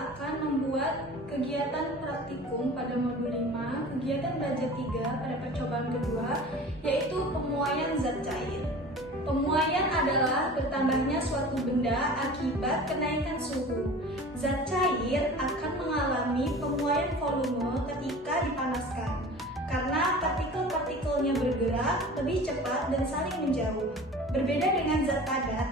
akan membuat kegiatan praktikum pada modul 5, kegiatan belajar 3 pada percobaan kedua, yaitu pemuaian zat cair. Pemuaian adalah bertambahnya suatu benda akibat kenaikan suhu. Zat cair akan mengalami pemuaian volume ketika dipanaskan, karena partikel-partikelnya bergerak lebih cepat dan saling menjauh. Berbeda dengan zat padat,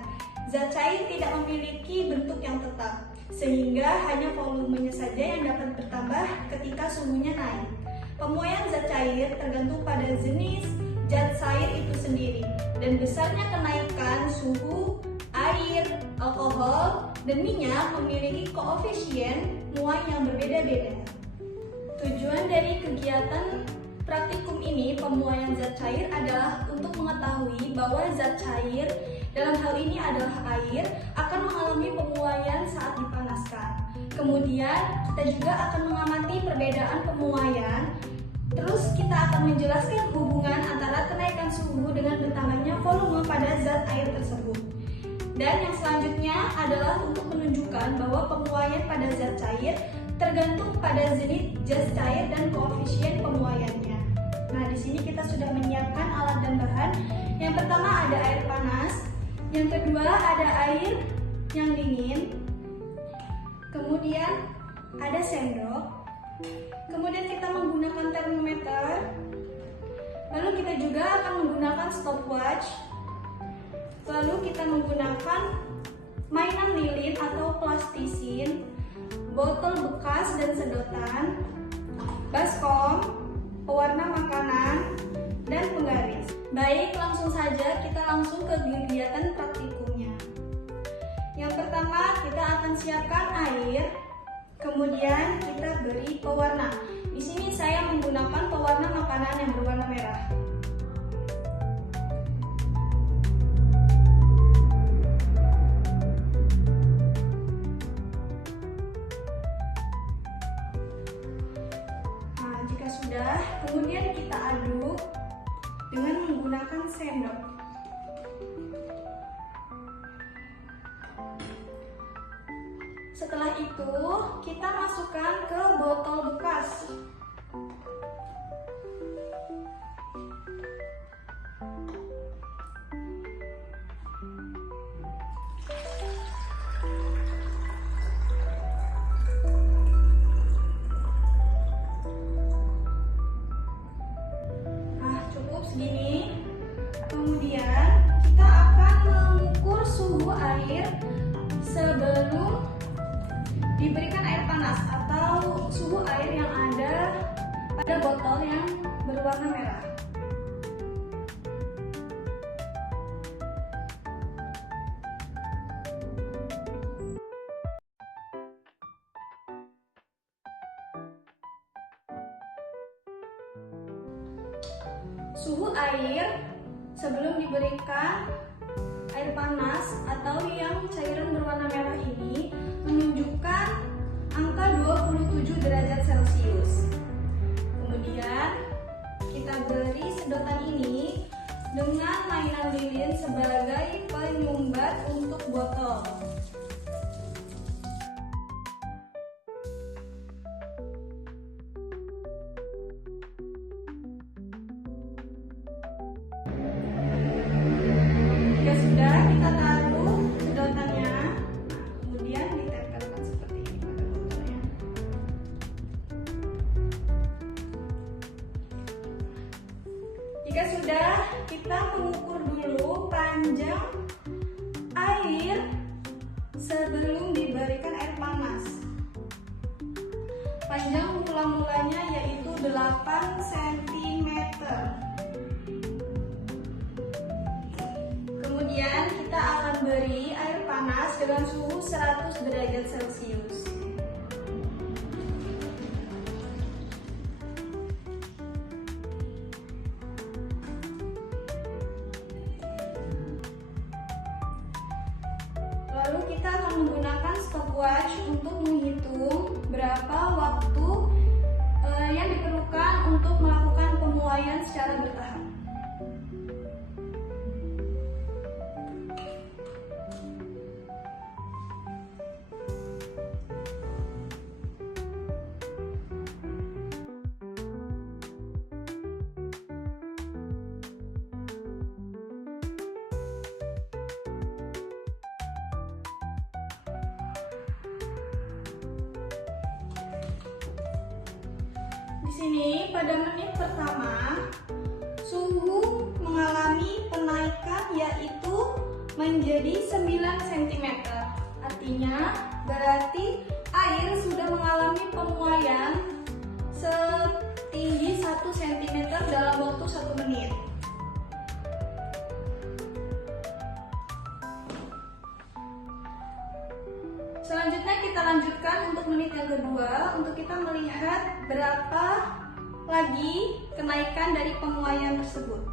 zat cair tidak memiliki bentuk yang tetap, sehingga hanya volumenya saja yang dapat bertambah ketika suhunya naik. Pemuaian zat cair tergantung pada jenis zat cair itu sendiri dan besarnya kenaikan suhu. Air, alkohol, dan minyak memiliki koefisien muai yang berbeda-beda. Tujuan dari kegiatan praktikum ini, pemuaian zat cair, adalah untuk mengetahui bahwa zat cair, dalam hal ini adalah air, akan mengalami pemuaian saat dipanaskan. Kemudian kita juga akan mengamati perbedaan pemuaian. Terus kita akan menjelaskan hubungan antara kenaikan suhu dengan bertambahnya volume pada zat air tersebut. Dan yang selanjutnya adalah untuk menunjukkan bahwa pemuaian pada zat cair tergantung pada jenis zat cair dan koefisien pemuaiannya. Nah, di sini kita sudah menyiapkan alat dan bahan. Yang pertama ada air panas, yang kedua ada air yang dingin, kemudian ada sendok, kemudian kita menggunakan termometer, lalu kita juga akan menggunakan stopwatch, lalu kita menggunakan mainan lilin atau plastisin, botol bekas dan sedotan, baskom, pewarna makanan, dan penggaris. Baik, langsung saja kita langsung ke kegiatan praktikumnya. Yang pertama kita akan siapkan air, kemudian kita beri pewarna. Di sini saya menggunakan pewarna makanan yang berwarna merah. Nah, jika sudah, kemudian kita aduk dengan menggunakan sendok. Setelah itu, kita masukkan ke botol bekas. Nah, cukup segini. Kemudian, kita akan mengukur suhu air sebelum diberikan air panas atau suhu air yang ada pada botol yang berwarna merah. Suhu air sebelum diberikan air panas atau yang cairan berwarna merah ini menunjukkan angka 27 derajat Celcius. Kemudian kita beri sedotan ini dengan mainan lilin sebagai penyumbat untuk botol. Jika sudah, kita taruh sedotannya. Kemudian ditempelkan seperti ini pada botolnya. Jika sudah, kita mengukur dulu panjang air sebelum diberikan air panas. Panjang mula-mulanya yaitu 8 cm. Kemudian kita akan beri air panas dengan suhu 100 derajat Celcius. Lalu kita akan menggunakan stopwatch untuk menghitung berapa waktu yang diperlukan untuk melakukan pemuaian secara bertahap. sini pada menit pertama suhu mengalami kenaikan yaitu menjadi 9 cm. Artinya berarti air sudah mengalami pemuaian setinggi 1 cm dalam waktu 1 menit. Selanjutnya kita lanjutkan untuk menit yang kedua untuk kita melihat berapa lagi kenaikan dari pemuaian tersebut.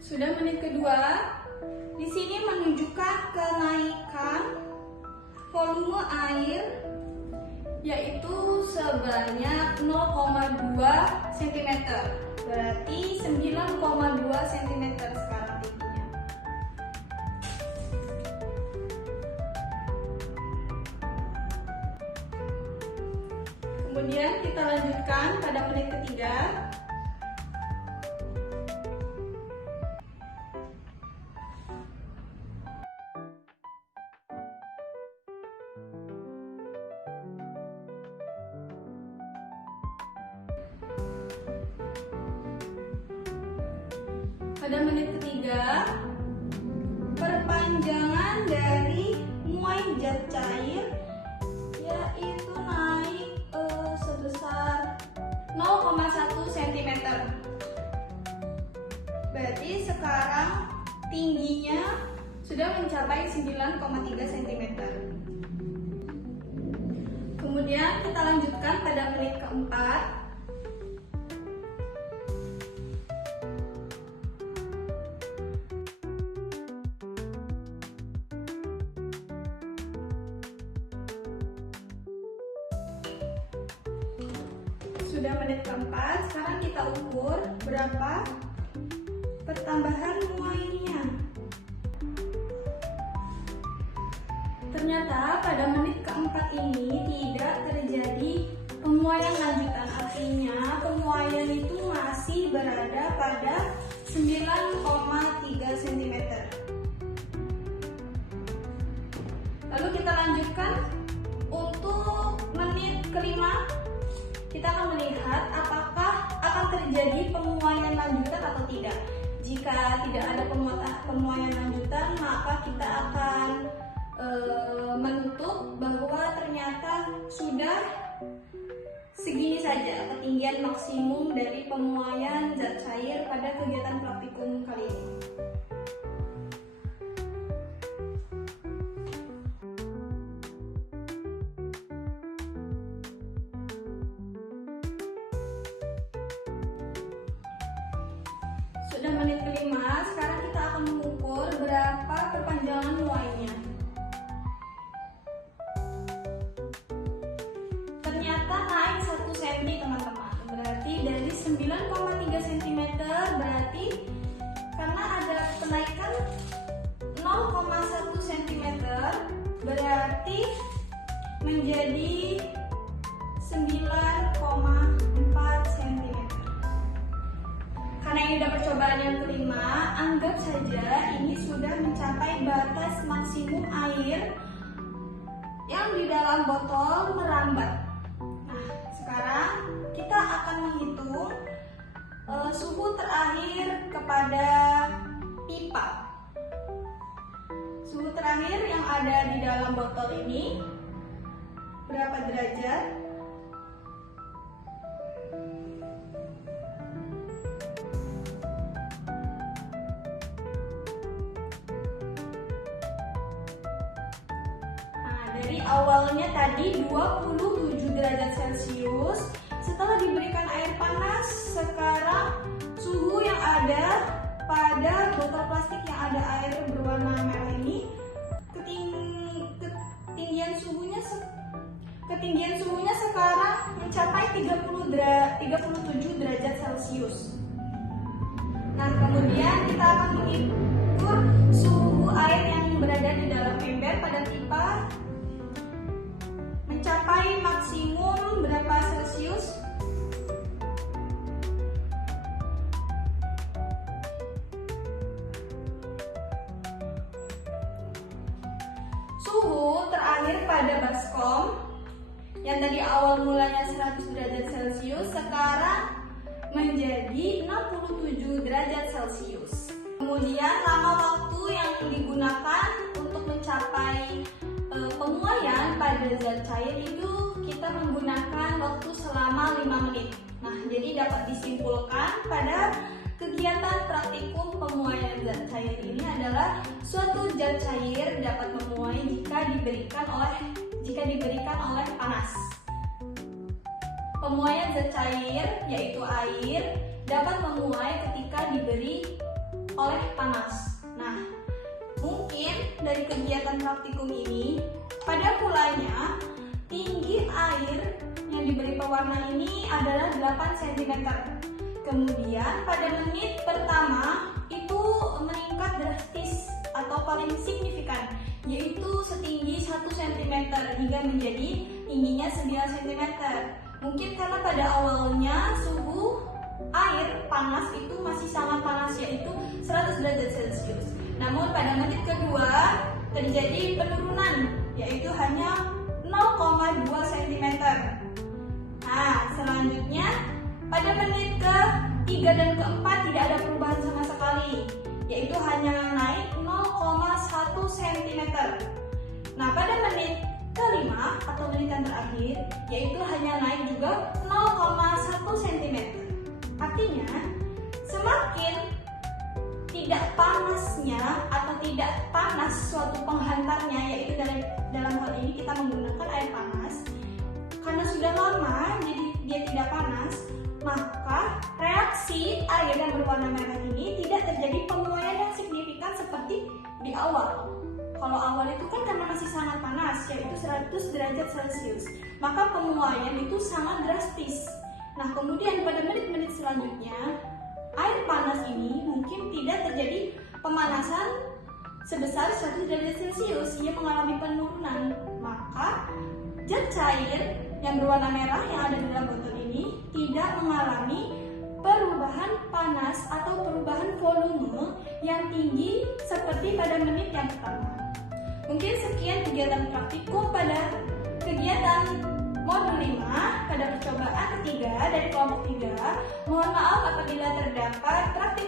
Sudah menit kedua, di sini menunjukkan kenaikan volume air yaitu sebanyak 0,2 cm. Berarti 9,2 cm sekarang tingginya. Kemudian kita lanjutkan pada menit ketiga. Pada menit ketiga, perpanjangan dari muai zat cair yaitu naik sebesar 0,1 cm. Berarti sekarang tingginya sudah mencapai 9,3 cm. Kemudian kita lanjutkan pada menit keempat. Sudah menit keempat, sekarang kita ukur berapa pertambahan muainya. Ternyata pada menit keempat ini tidak terjadi pemuaian lanjutan. Artinya pemuaian itu masih berada pada 9,3 cm. Lalu kita lanjutkan untuk menit kelima. Kita akan melihat apakah akan terjadi pemuaian lanjutan atau tidak. Jika tidak ada pemuaian lanjutan, maka kita akan menutup bahwa ternyata sudah segini saja ketinggian maksimum dari pemuaian zat cair pada kegiatan praktikum kali ini. Sudah menit kelima, sekarang kita akan mengukur berapa perpanjangan muainya. Ternyata naik 1 cm teman-teman. Berarti dari 9,3 cm berarti karena ada kenaikan 0,1 cm berarti menjadi 9,4 cm. Karena ini sudah percobaan yang kelima, anggap saja ini sudah mencapai batas maksimum air yang di dalam botol merambat. Nah, sekarang kita akan menghitung suhu terakhir kepada pipa. Suhu terakhir yang ada di dalam botol ini berapa derajat? Dari awalnya tadi 27 derajat Celcius, setelah diberikan air panas, sekarang suhu yang ada pada botol plastik yang ada air berwarna merah ini, ketinggian suhunya sekarang mencapai 37 derajat Celcius. Nah, kemudian kita akan mengukur suhu air yang berada di dalam ember pada pipa mencapai maksimum berapa Celcius? Suhu terakhir pada baskom yang tadi awal mulanya 100 derajat Celcius sekarang menjadi 67 derajat Celcius. Kemudian lama waktu yang digunakan untuk mencapai pemuaian pada zat cair itu kita menggunakan waktu selama 5 menit. Nah, jadi dapat disimpulkan pada kegiatan praktikum pemuaian zat cair ini adalah suatu zat cair dapat memuai jika diberikan oleh panas. Pemuaian zat cair yaitu air dapat memuai ketika diberi oleh panas. Nah, mungkin dari kegiatan praktikum ini pada mulanya tinggi air yang diberi pewarna ini adalah 8 cm. Kemudian pada menit pertama itu meningkat drastis atau paling signifikan, yaitu setinggi 1 cm hingga menjadi tingginya 9 cm. Mungkin karena pada awalnya suhu air panas itu masih sangat panas, yaitu 100 derajat Celcius. Namun pada menit kedua terjadi penurunan, yaitu hanya 0,2 cm. Nah, selanjutnya pada menit ke-3 dan ke-4 tidak ada perubahan sama sekali, yaitu hanya naik 0,1 cm. Nah, pada menit ke-5 atau menit yang terakhir, yaitu hanya naik juga 0,1 cm. Artinya, semakin tidak panasnya atau tidak panas suatu penghantarnya, yaitu dalam hal ini kita menggunakan air panas, karena sudah lama jadi dia tidak panas, maka reaksi air yang berwarna merah ini tidak terjadi pemuaian yang signifikan seperti di awal. Kalau awal itu kan karena masih sangat panas, yaitu 100 derajat Celcius, maka pemuaian itu sangat drastis. Nah, kemudian pada menit-menit selanjutnya, air panas ini mungkin tidak terjadi pemanasan sebesar 100 derajat Celcius, ia mengalami penurunan. Maka zat cair yang berwarna merah yang ada di dalam botol ini tidak mengalami perubahan panas atau perubahan volume yang tinggi seperti pada menit yang pertama. Mungkin sekian kegiatan praktikum pada kegiatan modul 5 pada percobaan ketiga dari kelompok 3. Mohon maaf apabila terdapat praktik